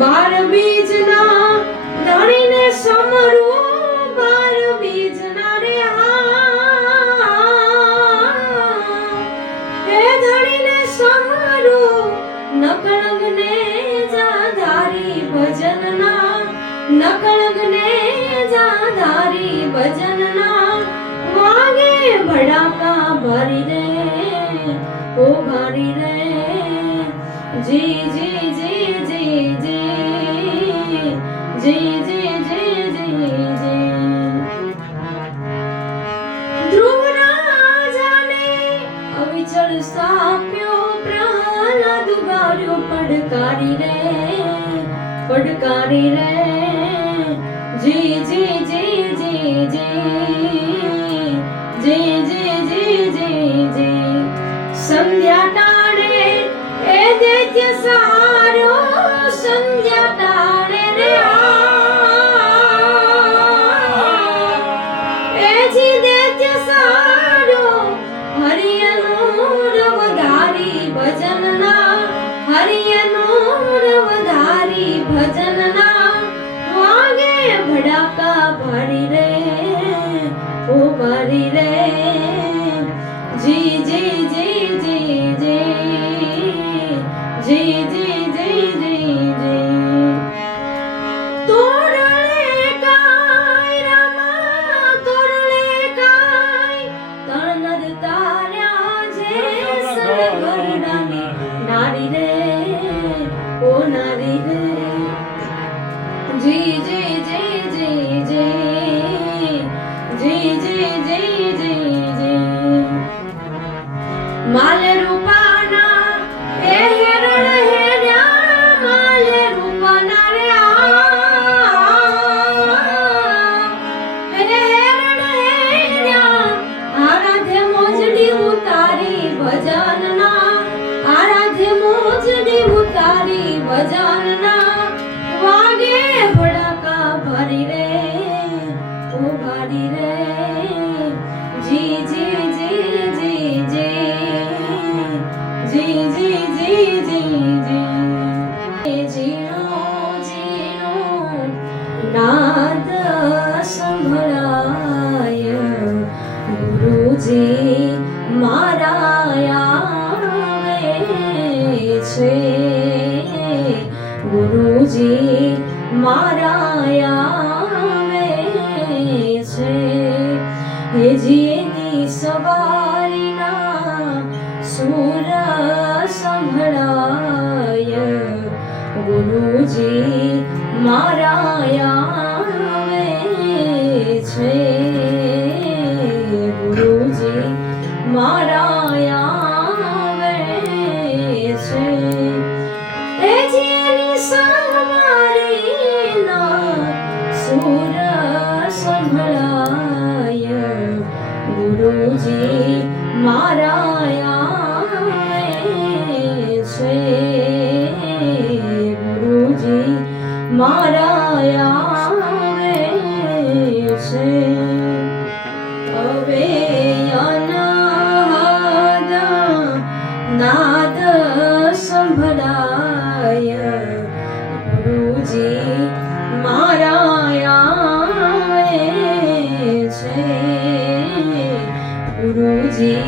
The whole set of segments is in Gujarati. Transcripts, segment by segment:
બાર બીજના ધણીને સમરું, બાર બીજના રે હે ધણીને સમરું, નકળગને જાધારી ભજનના, નકળગને જાધારી ભજનના, વાગે ભડાકા ભરી રે ઓ ભરી રે જી જી જી જી જી જી જી જી જી જી ધ્રુવ રાજાને અવિચળ સાપ્યો, પ્રહલાદ ગાર્યો પડકારી રે પડકારી રે જી જી જી જી જી જી જી જી જી જી સંધ્યા ટાળે એ દૈત્ય સારો, સંધ્યા ટાળે રે એ જી દૈત્ય સારો, હરિયનું રવધારી ભજનના, હરિયનું રવધારી ભજનના, વાગે ભડાકા ભરી રે ઓ ભરી રે જી જી જી જી જી જી જી જી જી જી તોરણે કાય રામા તોરણે કાય, તણનર તાર્યા જે સરગરડાની નારી રે ઓ નારી રે જી જી જી જી જી જી જી જી જી જી માલે રૂપાના એ હેરણ હેર્યા, માલે રૂપાના રે હેરણ હેર્યા, આરાધે મોજડી ઉતારી ભજનના, આરાધે મોજડી ઉતારી ભજનના, વાગે ભડાકા ભરી રે ઓ ભરી રે જી જી જી જી જી જી જી જી જી જીણો જીણો નાદ સંભળાય, ગુરુજી મારા આવે છે, ગુરુજી મારા આવે છે, હે જીની સવારીના સુર સંભળાય, ગુરુજી મારા આવે છે, ગુરુજી મારા આવે છે, હે જીની સવારીના સુર સંભળાય, ગુરુજી મારા આવે છે, ગુરુજી મારા આવે છે, હવે અનાદ નાદ સંભળાય, ગુરુજી મારા આવે છે, ગુરુજી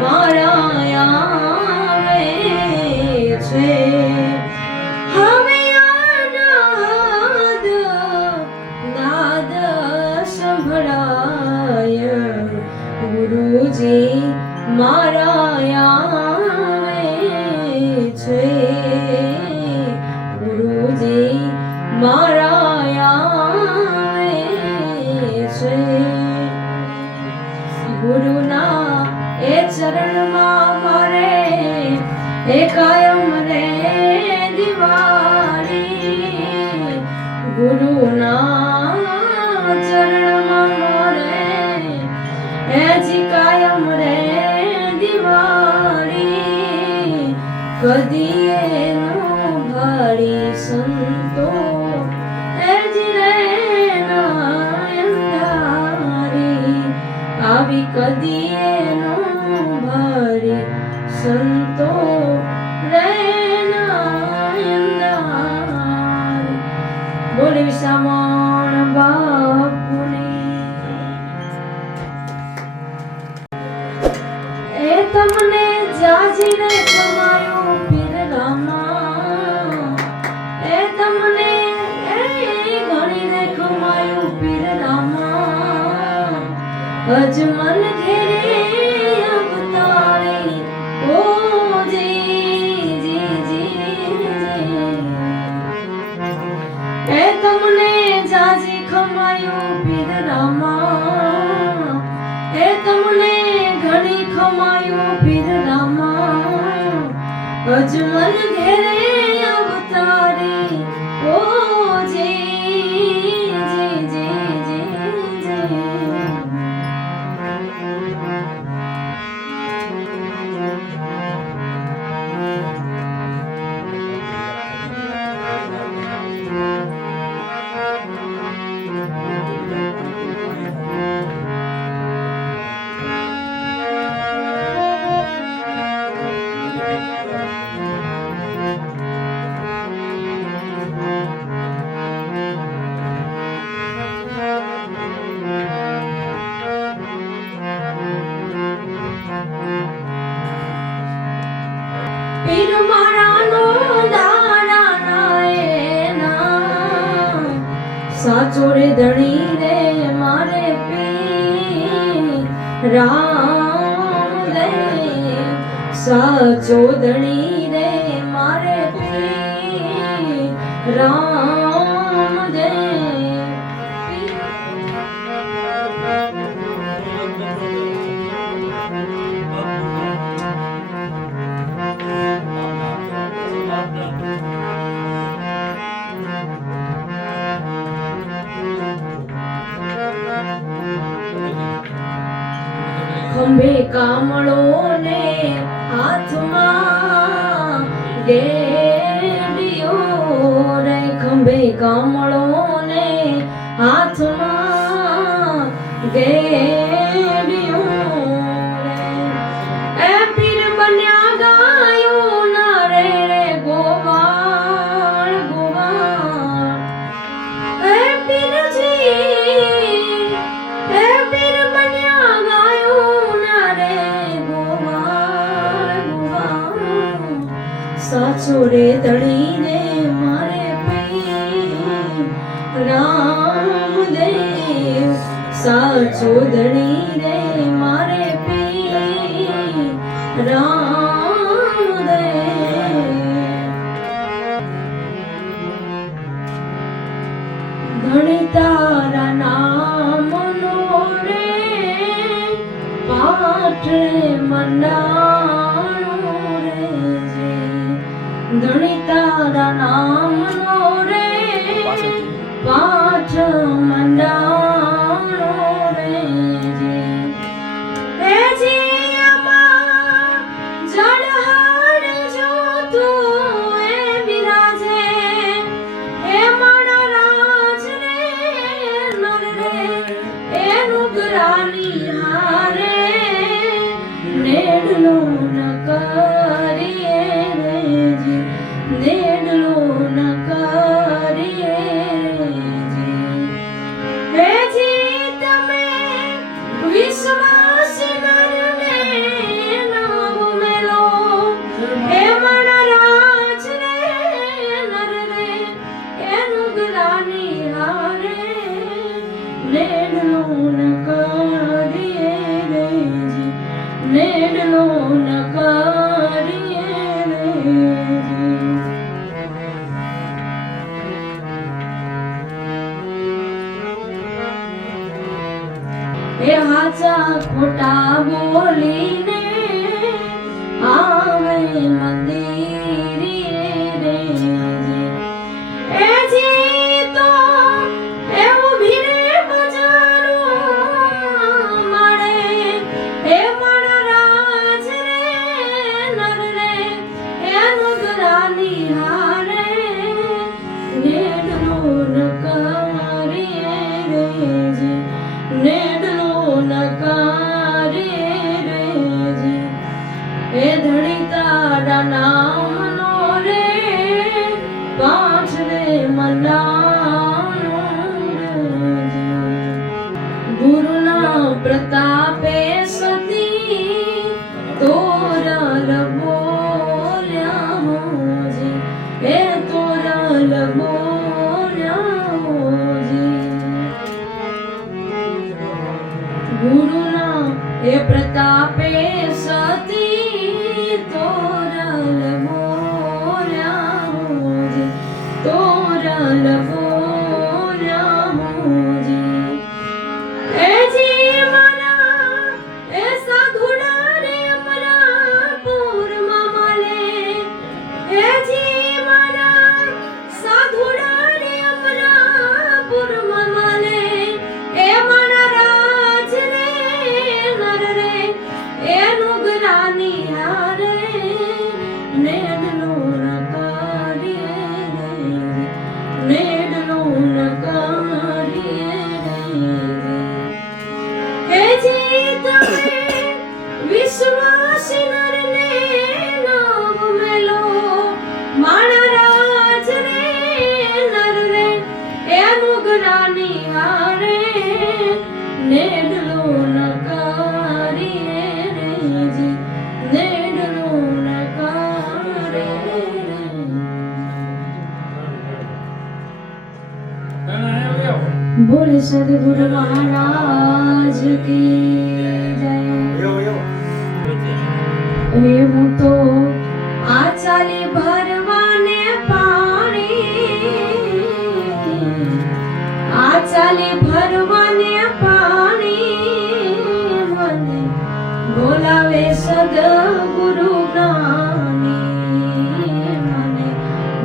મારા આવે છે, હવે અનાદ નાદ સંભળાય, ગુરુજી મારા આવે છે, ગુરુજી મારા આવે છે, ગુરુના એ ચરણમાં મારે એ કાયમ રે દિવાળી, ગુરુના ચરણમાં મારે એ જી કાયમ રે દિવાળી, કદી એનો ભારી સંતો એ જી રે નાયંધારી, આવી કદી એનો ભારી સંતો રે નાયંધારી। ખમાયું પીર રામા, એ તમને ઘણી ખમાયું પીર રામા, અજમલ ઘેરે અવતારી ઓ જી જી જી જી જી। પીર મારાનો દાડા નાયના, સાચો રે ધણી રે મારે પીર રામદેવ, સાચો ધણી રે મારે પીર રામદેવ। ખંભે કામળો ને હાથમાં ગેડિયો રે, ખંભે કામળો ને હાથમાં ગેડિયો રે, એ પીર બન્યા ગાયો ના રે રે ગોવાળ ગોવાળ, એ પીરજી એ પીર બન્યા ગાયો ના રે ગોવાળ ગોવાળ, સાચો રે ધણી રે મારે પીર રામદેવ, સાચો ધણી રે મારે પીર રામદેવ। ધણી તારા નામનો રે પાઠ મંડાણો રે જી, ધણી તારા નામનો રે પાઠ મંડાણો રે જી, એ જી આમાં જળહળ જોતું એ બિરાજે, એ મારા રાજ રે નર રે, એ નુગરાની હારે નેડલો ન કરીએ રે જી, નેડલો ન કરીએ રે જી, હે જી તમે વિશ્વાસ નરને નામ મેલો, હે મારા રાજ રે નર રે, એ નુગરાની હારે નેડલો ન કરીએ રે જી, નેડલો ન કરીએ રે જી। એ હાચા ખોટા બોલીને આવે મંદિરે રે જી, એ જી તો એવું ભીરે બજારો મળે, એ મારા રાજ રે નર રે, એ નુગરાની હારે નેડલો ન કરીએ રે જી, નેડલો ન કરીએ રે જી, એ ધણી તારા નામનો રે પાઠ રે મંડાણો રે જી, ગુરુના પ્રતાપે સતી તોરલ બોલ્યા હોજી, એ તોરલ બોલ્યા હોજી, ગુરુના એ પ્રતાપે સતી તોરલ બોલ્યા હોજી, તોરલ બોલ્યા હોજી। બોલ સદગુરુ મહારાજ કી જય. એવું તો આ ચાલે ભરવાને પાણી, આ ચાલે ભરવાને પાણી, મને બોલાવે સદગુરુ જ્ઞાની, મને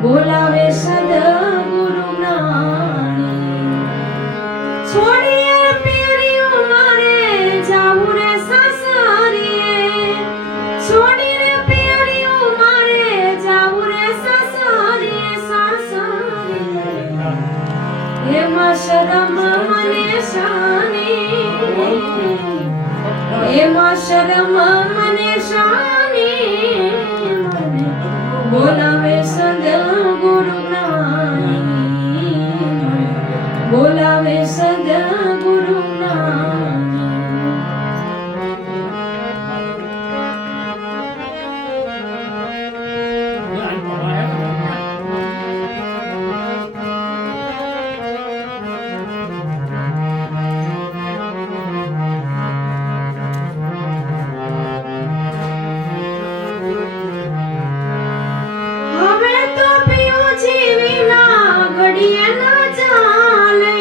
બોલાવે સદગુરુ જ્ઞાની. છોડીએ પેરીઓ મારે જાવું રે સાસરીએ, છોડીને પેરીઓ મારે જાવું રે સાસરીએ, સાસરીએ એમાં શરમ મને શાની, એમાં શરમ મને શાની, મને બોલાવે સદગુરુ જ્ઞાની, મને બોલાવે સદગુરુ જ્ઞાની. હવે તો પીવું જીવીના ઘડીએ ના ચાલે,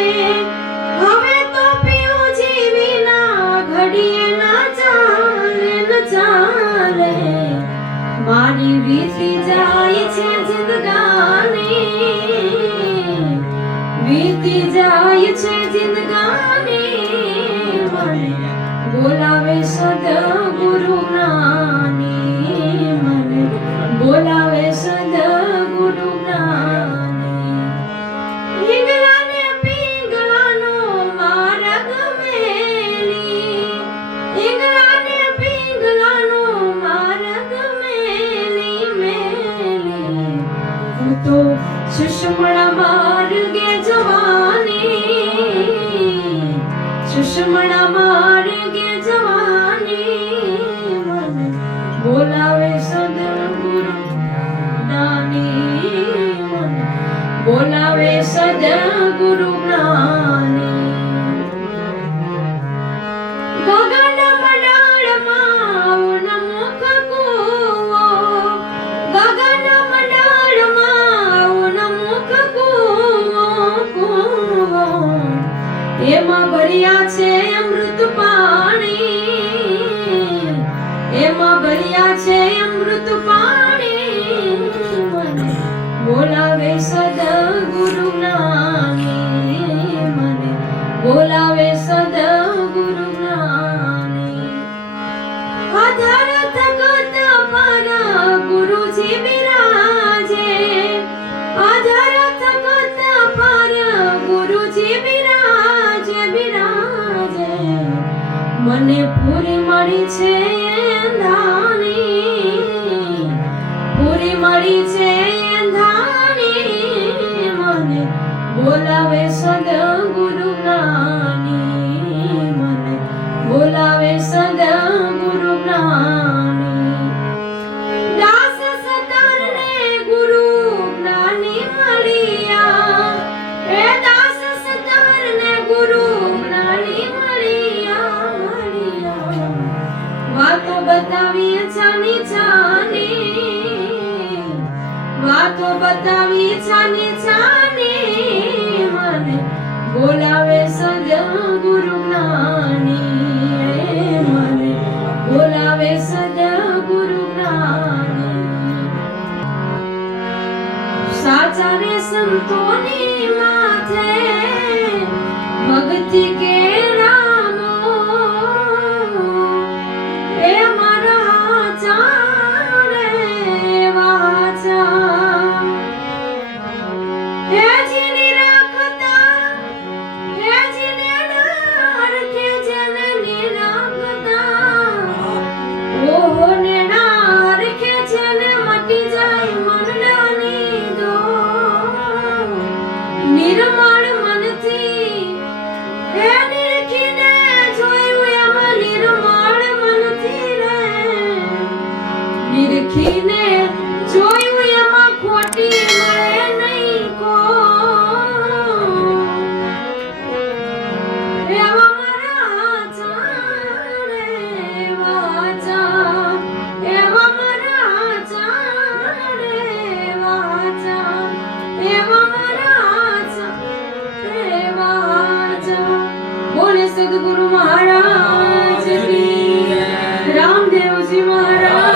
હવે તો પીવું જીવીના ઘડીએ ના ચાલે, ન ચાલે. મારી વીતી જાય છે જિંદગાની, વીતી જાય છે જિંદગાની, મને બોલાવે સદગુરુ જ્ઞાની, મને બોલાવે સદગુરુ જ્ઞાની. હિંગલાને પિંગલાનો માર્ગ મેલી, હિંગલાને પિંગલાનો માર્ગ મેલી, મેલી હું તો સુષમણા માર્ગે જવાની, સુષમણા માર્ગે જવાની, મને બોલાવે સદગુરુ જ્ઞાની, મને બોલાવે સદગુરુ જ્ઞાની. ગગન મંડળમાં ઉન્મુખ કૂવો, ગગન મંડળમાં ઉન્મુખ કૂવો, કૂવો એમાં ભર્યા છે અમૃત પાણી, એમાં ભર્યા છે અમૃત પાણી, મને બોલાવે સદગુરુ જ્ઞાની, મને બોલાવે સદગુરુ જ્ઞાની. આધાર તકત પર ગુરુજી બિરાજે, આધાર તકત પર ગુરુજી બિરાજે, બિરાજે મને પૂરી મળી છે ધાની, પૂરી મળી છે ધાની, મને બોલાવે સદગુરુ જ્ઞાની, મને બોલાવે સદગુરુ જ્ઞાની. દાસ સતરને ગુરુ જ્ઞાની મળ્યા, એ દાસ સતરને ગુરુ જ્ઞાની મળ્યા, મળ્યા વાતો બતાવી છાની છાની, વાતો બતાવી છાની છાની, મને બોલાવે સદગુરુ જ્ઞાની, મને બોલાવે સદગુરુ જ્ઞાની. સાચા રે સંતોની માથે ભક્તિ કે રામો, એ મારા ચારે વાચા, હે જીની રાખતા, હે જીને રાખે જેને નિરાખતા, ઓહો ને નારખે જેને મટી જાય મનડાની દો. નિર્મળ મનથી હે ગણેશજી મહારાજ